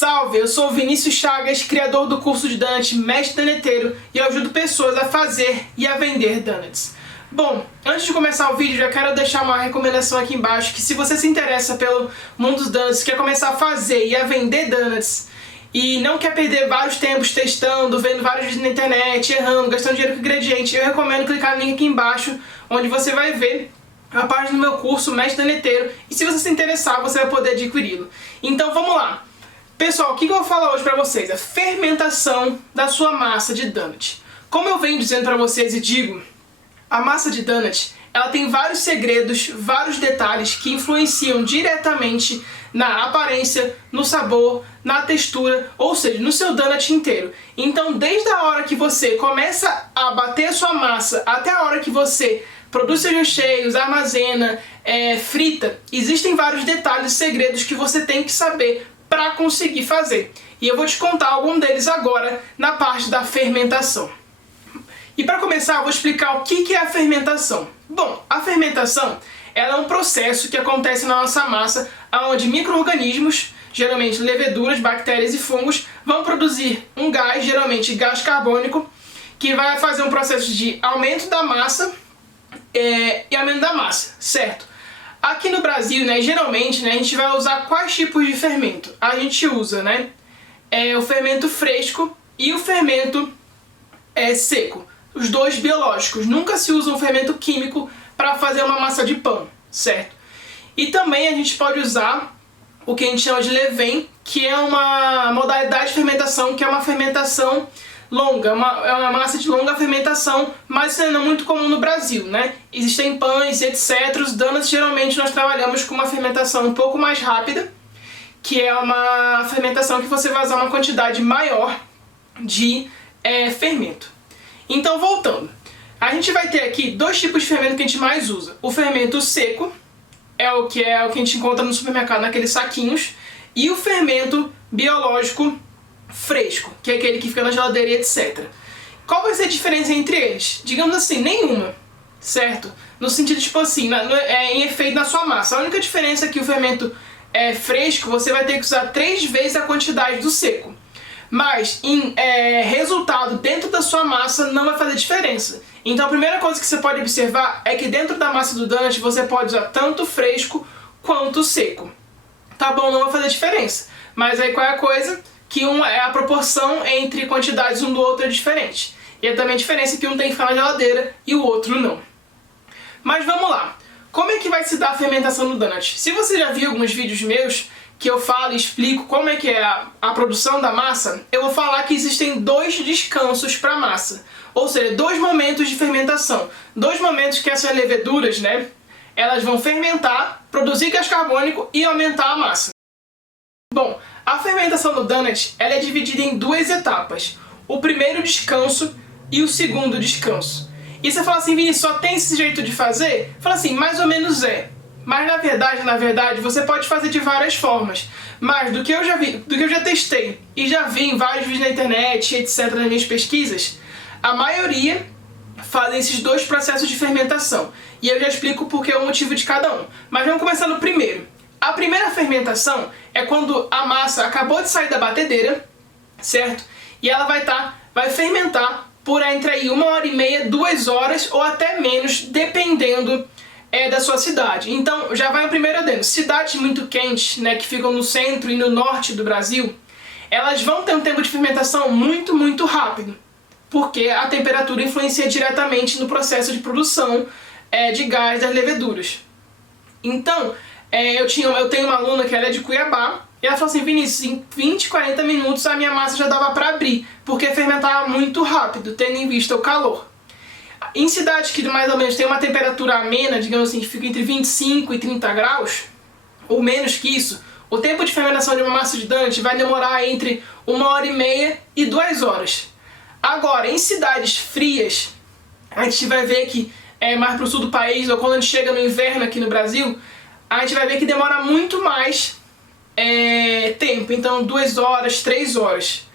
Salve, eu sou o Vinícius Chagas, criador do curso de Donuts Mestre Doneteiro, e eu ajudo pessoas a fazer e a vender donuts. Bom, antes de começar o vídeo, já quero deixar uma recomendação aqui embaixo, que se você se interessa pelo mundo dos donuts, quer começar a fazer e a vender donuts, e não quer perder vários tempos testando, vendo vários vídeos na internet, errando, gastando dinheiro com ingrediente, eu recomendo clicar no link aqui embaixo, onde você vai ver a página do meu curso Mestre Doneteiro, e se você se interessar, você vai poder adquiri-lo. Então vamos lá! Pessoal, o que eu vou falar hoje pra vocês? A fermentação da sua massa de donut. Como eu venho dizendo pra vocês e digo, a massa de donut, ela tem vários segredos, vários detalhes que influenciam diretamente na aparência, no sabor, na textura, ou seja, no seu donut inteiro. Então, desde a hora que você começa a bater a sua massa até a hora que você produz seus recheios, armazena, frita, existem vários detalhes e segredos que você tem que saber para conseguir fazer. E eu vou te contar algum deles agora na parte da fermentação. E para começar, eu vou explicar o que é a fermentação. Bom, a fermentação ela é um processo que acontece na nossa massa, onde micro-organismos, geralmente leveduras, bactérias e fungos, vão produzir um gás, geralmente gás carbônico, que vai fazer um processo de aumento da massa e aumento da massa, certo? Aqui no Brasil, geralmente, a gente vai usar quais tipos de fermento? A gente usa, o fermento fresco e o fermento seco. Os dois biológicos. Nunca se usa um fermento químico para fazer uma massa de pão, certo? E também a gente pode usar o que a gente chama de levain, que é uma modalidade de fermentação, que é uma fermentação longa, é uma massa de longa fermentação, mas isso não é muito comum no Brasil, Existem pães, etc. Os donuts, geralmente, nós trabalhamos com uma fermentação um pouco mais rápida, que é uma fermentação que você vai usar uma quantidade maior de fermento. Então, voltando. A gente vai ter aqui dois tipos de fermento que a gente mais usa. O fermento seco, é o que a gente encontra no supermercado, naqueles saquinhos, e o fermento biológico fresco, que é aquele que fica na geladeira e etc. Qual vai ser a diferença entre eles? Digamos assim, nenhuma, certo? No sentido, tipo assim, em efeito na sua massa. A única diferença é que o fermento fresco você vai ter que usar 3 vezes a quantidade do seco. Mas em resultado dentro da sua massa não vai fazer diferença. Então a primeira coisa que você pode observar é que dentro da massa do donut você pode usar tanto fresco quanto seco. Tá bom, não vai fazer diferença. Mas aí qual é a coisa? Que a proporção entre quantidades um do outro é diferente. E é também a diferença que um tem que ficar na geladeira e o outro não. Mas vamos lá. Como é que vai se dar a fermentação no donut? Se você já viu alguns vídeos meus que eu falo e explico como é que é a produção da massa, eu vou falar que existem 2 descansos para a massa. Ou seja, 2 momentos de fermentação. 2 momentos que essas leveduras, elas vão fermentar, produzir gás carbônico e aumentar a massa. Bom, a fermentação do donut ela é dividida em 2 etapas. O primeiro descanso e o segundo descanso. E você fala assim, Vinícius, só tem esse jeito de fazer? Fala assim, mais ou menos é. Mas na verdade, você pode fazer de várias formas. Mas do que eu já vi, do que eu já testei e já vi em vários vídeos na internet, etc, nas minhas pesquisas, a maioria fazem esses 2 processos de fermentação. E eu já explico porque é o motivo de cada um. Mas vamos começar no primeiro. A primeira fermentação é quando a massa acabou de sair da batedeira, certo? E ela vai fermentar por entre aí 1h30, 2 horas ou até menos, dependendo da sua cidade. Então, já vai o primeiro adendo. Cidades muito quentes, que ficam no centro e no norte do Brasil, elas vão ter um tempo de fermentação muito, muito rápido, porque a temperatura influencia diretamente no processo de produção de gás das leveduras. Então, eu tenho uma aluna que ela é de Cuiabá, e ela falou assim, Vinícius, em 20, 40 minutos a minha massa já dava para abrir, porque fermentava muito rápido, tendo em vista o calor. Em cidades que mais ou menos tem uma temperatura amena, digamos assim, que fica entre 25 e 30 graus, ou menos que isso, o tempo de fermentação de uma massa de donut vai demorar entre 1h30 e 2 horas. Agora, em cidades frias, a gente vai ver que mais pro sul do país, ou quando a gente chega no inverno aqui no Brasil, a gente vai ver que demora muito mais tempo, então 2 horas, 3 horas.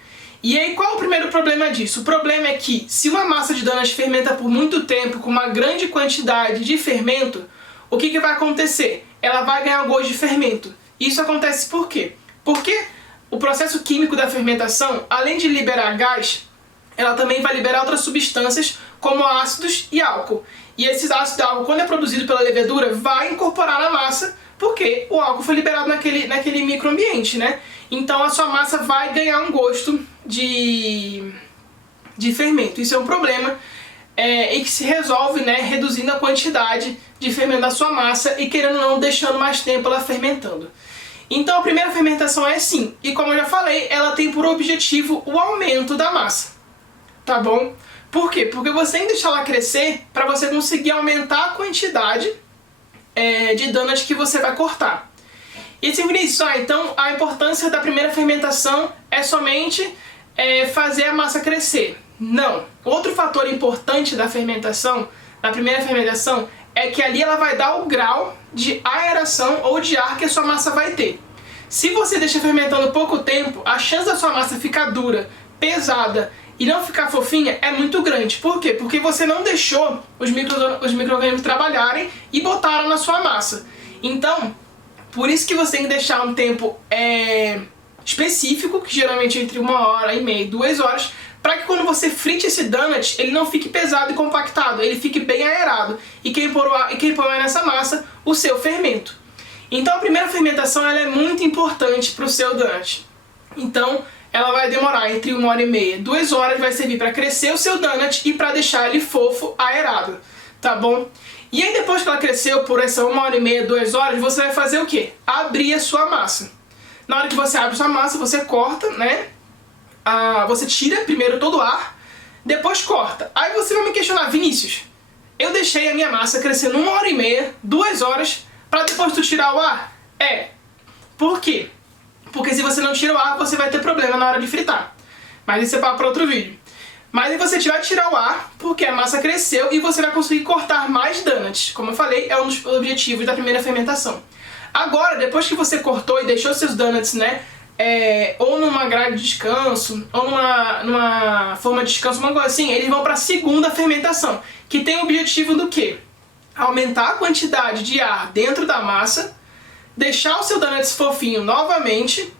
E aí qual é o primeiro problema disso? O problema é que se uma massa de donut fermenta por muito tempo, com uma grande quantidade de fermento, o que vai acontecer? Ela vai ganhar gosto de fermento. Isso acontece por quê? Porque o processo químico da fermentação, além de liberar gás, ela também vai liberar outras substâncias como ácidos e álcool. E esses ácidos e álcool, quando é produzido pela levedura, vai incorporar na massa, porque o álcool foi liberado naquele microambiente, né? Então a sua massa vai ganhar um gosto de fermento. Isso é um problema e que se resolve, né, reduzindo a quantidade de fermento da sua massa e, querendo ou não, deixando mais tempo ela fermentando. Então a primeira fermentação é assim, e como eu já falei, ela tem por objetivo o aumento da massa, tá bom? Por quê? Porque você tem que deixar ela crescer para você conseguir aumentar a quantidade de donut que você vai cortar. E se Vinícius, então a importância da primeira fermentação é somente fazer a massa crescer. Não. Outro fator importante da fermentação, da primeira fermentação, é que ali ela vai dar o grau de aeração ou de ar que a sua massa vai ter. Se você deixa fermentando pouco tempo, a chance da sua massa ficar dura, pesada e não ficar fofinha é muito grande. Por quê? Porque você não deixou os micro-organismos trabalharem e botaram na sua massa. Então, por isso que você tem que deixar um tempo específico, que geralmente é entre 1h30 e 2 horas, para que quando você frite esse donut, ele não fique pesado e compactado, ele fique bem aerado. E quem põe nessa massa? O seu fermento. Então a primeira fermentação ela é muito importante para o seu donut. Então ela vai demorar entre 1h30 e 2 horas, vai servir para crescer o seu donut e para deixar ele fofo, aerado, tá bom? E aí depois que ela cresceu por essa 1h30, 2 horas, você vai fazer o quê? Abrir a sua massa. Na hora que você abre a sua massa, você corta, né? Você tira primeiro todo o ar, depois corta. Aí você vai me questionar, Vinícius, eu deixei a minha massa crescendo 1h30, 2 horas, para depois tu tirar o ar? Por quê? Porque se você não tira o ar, você vai ter problema na hora de fritar. Mas isso é para outro vídeo. Mas aí você vai tirar o ar, porque a massa cresceu e você vai conseguir cortar mais donuts. Como eu falei, é um dos objetivos da primeira fermentação. Agora, depois que você cortou e deixou seus donuts, né, ou numa grade de descanso, ou numa forma de descanso, uma coisa assim, eles vão para a segunda fermentação, que tem o objetivo do quê? Aumentar a quantidade de ar dentro da massa, deixar o seu donut fofinho novamente,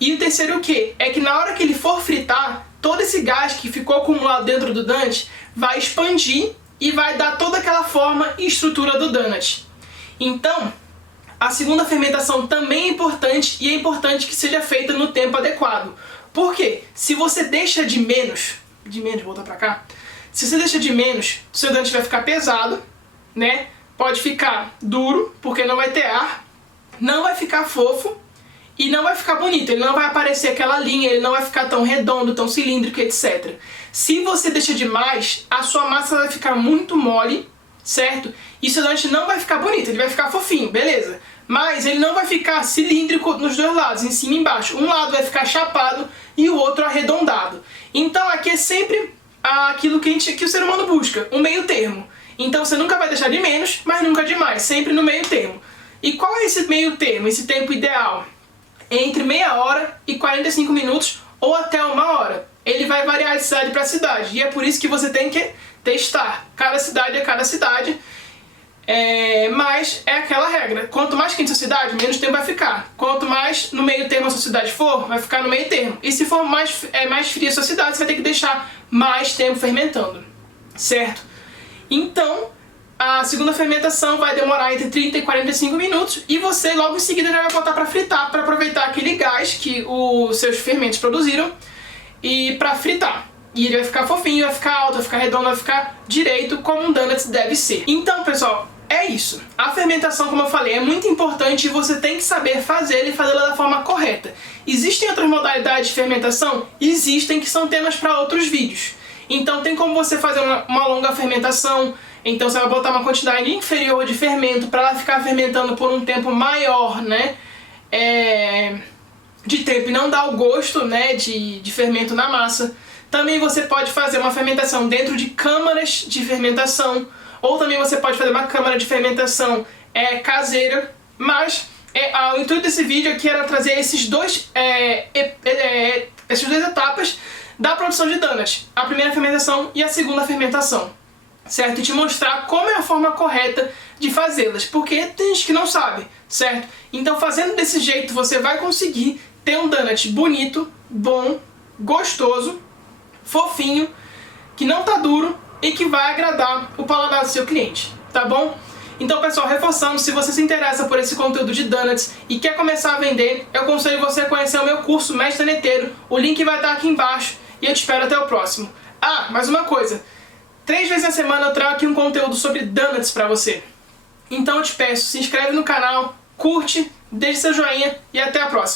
e o terceiro o quê? É que na hora que ele for fritar, todo esse gás que ficou acumulado dentro do donut vai expandir e vai dar toda aquela forma e estrutura do donut. Então, a segunda fermentação também é importante, e é importante que seja feita no tempo adequado. Por quê? Se você deixa de menos, voltar pra cá, se você deixa de menos, o seu donut vai ficar pesado, né? Pode ficar duro, porque não vai ter ar, não vai ficar fofo e não vai ficar bonito, ele não vai aparecer aquela linha, ele não vai ficar tão redondo, tão cilíndrico, etc. Se você deixa demais, a sua massa vai ficar muito mole, certo? E seu donut não vai ficar bonito, ele vai ficar fofinho, beleza. Mas ele não vai ficar cilíndrico nos dois lados, em cima e embaixo. Um lado vai ficar chapado e o outro arredondado. Então aqui é sempre aquilo que o ser humano busca, um meio termo. Então você nunca vai deixar de menos, mas nunca de mais, sempre no meio termo. E qual é esse meio termo, esse tempo ideal? Entre meia hora e 45 minutos ou até 1 hora. Ele vai variar de cidade para cidade, e é por isso que você tem que testar. Cada cidade é cada cidade, mas é aquela regra. Quanto mais quente a sua cidade, menos tempo vai ficar. Quanto mais no meio termo a sua cidade for, vai ficar no meio termo. E se for mais fria a sua cidade, você vai ter que deixar mais tempo fermentando, certo? Então, a segunda fermentação vai demorar entre 30 e 45 minutos e você logo em seguida já vai botar para fritar, para aproveitar aquele gás que os seus fermentos produziram e para fritar. E ele vai ficar fofinho, vai ficar alto, vai ficar redondo, vai ficar direito como um donut deve ser. Então, pessoal, é isso. A fermentação, como eu falei, é muito importante e você tem que saber fazê-la e fazê-la da forma correta. Existem outras modalidades de fermentação? Existem, que são temas para outros vídeos. Então tem como você fazer uma longa fermentação, então você vai botar uma quantidade inferior de fermento para ela ficar fermentando por um tempo maior, né, de tempo e não dar o gosto, né, de fermento na massa. Também você pode fazer uma fermentação dentro de câmaras de fermentação, ou também você pode fazer uma câmara de fermentação caseira, mas o intuito desse vídeo aqui era trazer essas duas etapas da produção de donuts, a primeira fermentação e a segunda fermentação, certo? E te mostrar como é a forma correta de fazê-las, porque tem gente que não sabe, certo? Então fazendo desse jeito você vai conseguir ter um donut bonito, bom, gostoso, fofinho, que não tá duro e que vai agradar o paladar do seu cliente, tá bom? Então, pessoal, reforçando, se você se interessa por esse conteúdo de donuts e quer começar a vender, eu aconselho você a conhecer o meu curso Mestre Doneteiro. O link vai estar aqui embaixo e eu te espero até o próximo. Ah, mais uma coisa. 3 vezes na semana eu trago aqui um conteúdo sobre donuts pra você. Então eu te peço, se inscreve no canal, curte, deixe seu joinha e até a próxima.